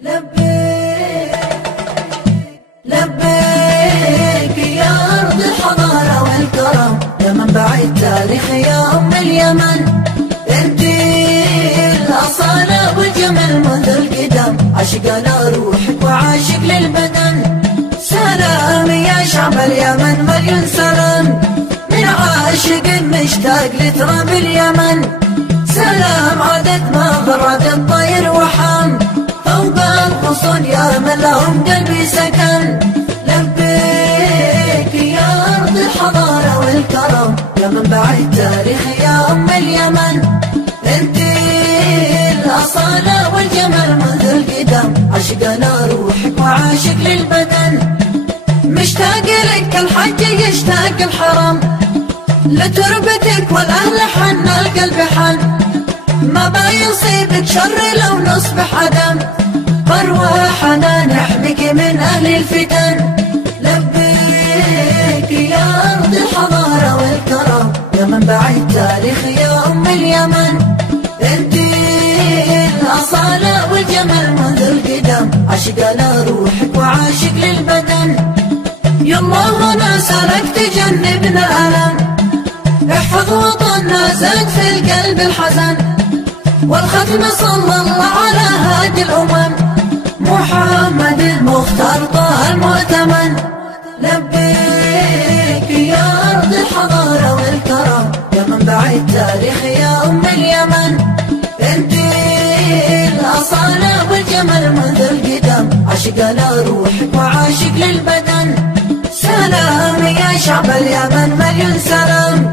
لبيك لبيك يا أرض الحضارة والكرم، يا منبع التاريخ يا أم اليمن. انتي الأصالة والجمال منذ القدم، عشقنا روحك وعاشق للبدن. سلام يا شعب اليمن مليون سلام، من عاشق مشتاق لتراب اليمن. سلام عادت ما برد الطير وحام، فوق الغصون يا من لهم قلبي سكن. لبيك يا أرض الحضارة والكرم، يا منبع التاريخ يا أم اليمن. انتي الأصالة والجمال منذ القدم، عشقنا روحك وعاشق للبدن. مشتاق لك الحج يشتاق الحرم، لتربتك والأهل حن القلب حن. ما بيصيبك شر لو نصبح عدم، أرواحنا نحميك من أهل الفتن. لبيك يا أرض الحضارة والكرم، يا منبع التاريخ يا أم اليمن. انتي الأصالة والجمال منذ القدم، عشقنا روحك وعاشق للبدن. يالله هنا سلك تجنبنا الألم، احفظ وطننا زاد في القلب الحزن. والختم صلى الله على هادي الأمم، محمد المختار طه المؤتمن. لبيك يا أرض الحضارة والكرم، يا منبع التاريخ يا أم اليمن. انتي الأصالة والجمال منذ القدم، عشقنا روحك وعاشق للبدن. سلام يا شعب اليمن مليون سلام،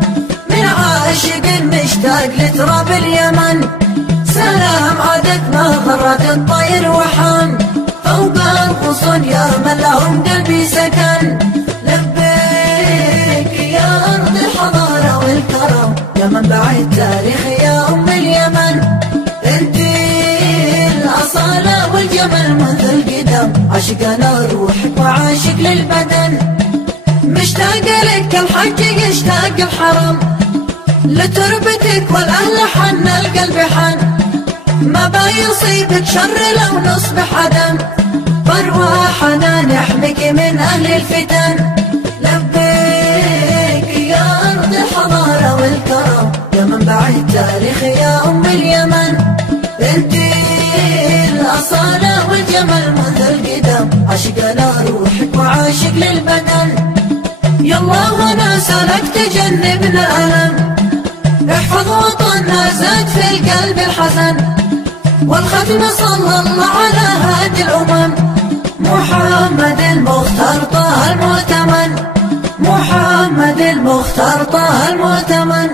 من عاشق مشتاق لتراب اليمن. سلام عادت ما ضرت الطير وحام، فوق الغصون يا من لهم قلبي سكن. لبيك يا أرض الحضارة والكرم، يا منبع التاريخ يا أم اليمن. انتي الأصالة والجمال منذ القدم، عشقنا روحك وعاشق للبدن. مشتاق لك الحج يشتاق الحرم، لتربتك والأهل حن القلب حن. ما بيصيبك شر لو نصبح عدم، أرواحنا نحميك من أهل الفتن. لبيك يا أرض الحضارة والكرم، يا منبع التاريخ يا أم اليمن. انتي الأصالة والجمال منذ القدم، عشقنا روحك وعاشق للبدن. يالله هنا سلك تجنبنا الألم، احفظ وطننا زاد في القلب الحزن. والختم صلى الله على هادي الأمم، محمد المختار طه المؤتمن. محمد المختار طه المؤتمن.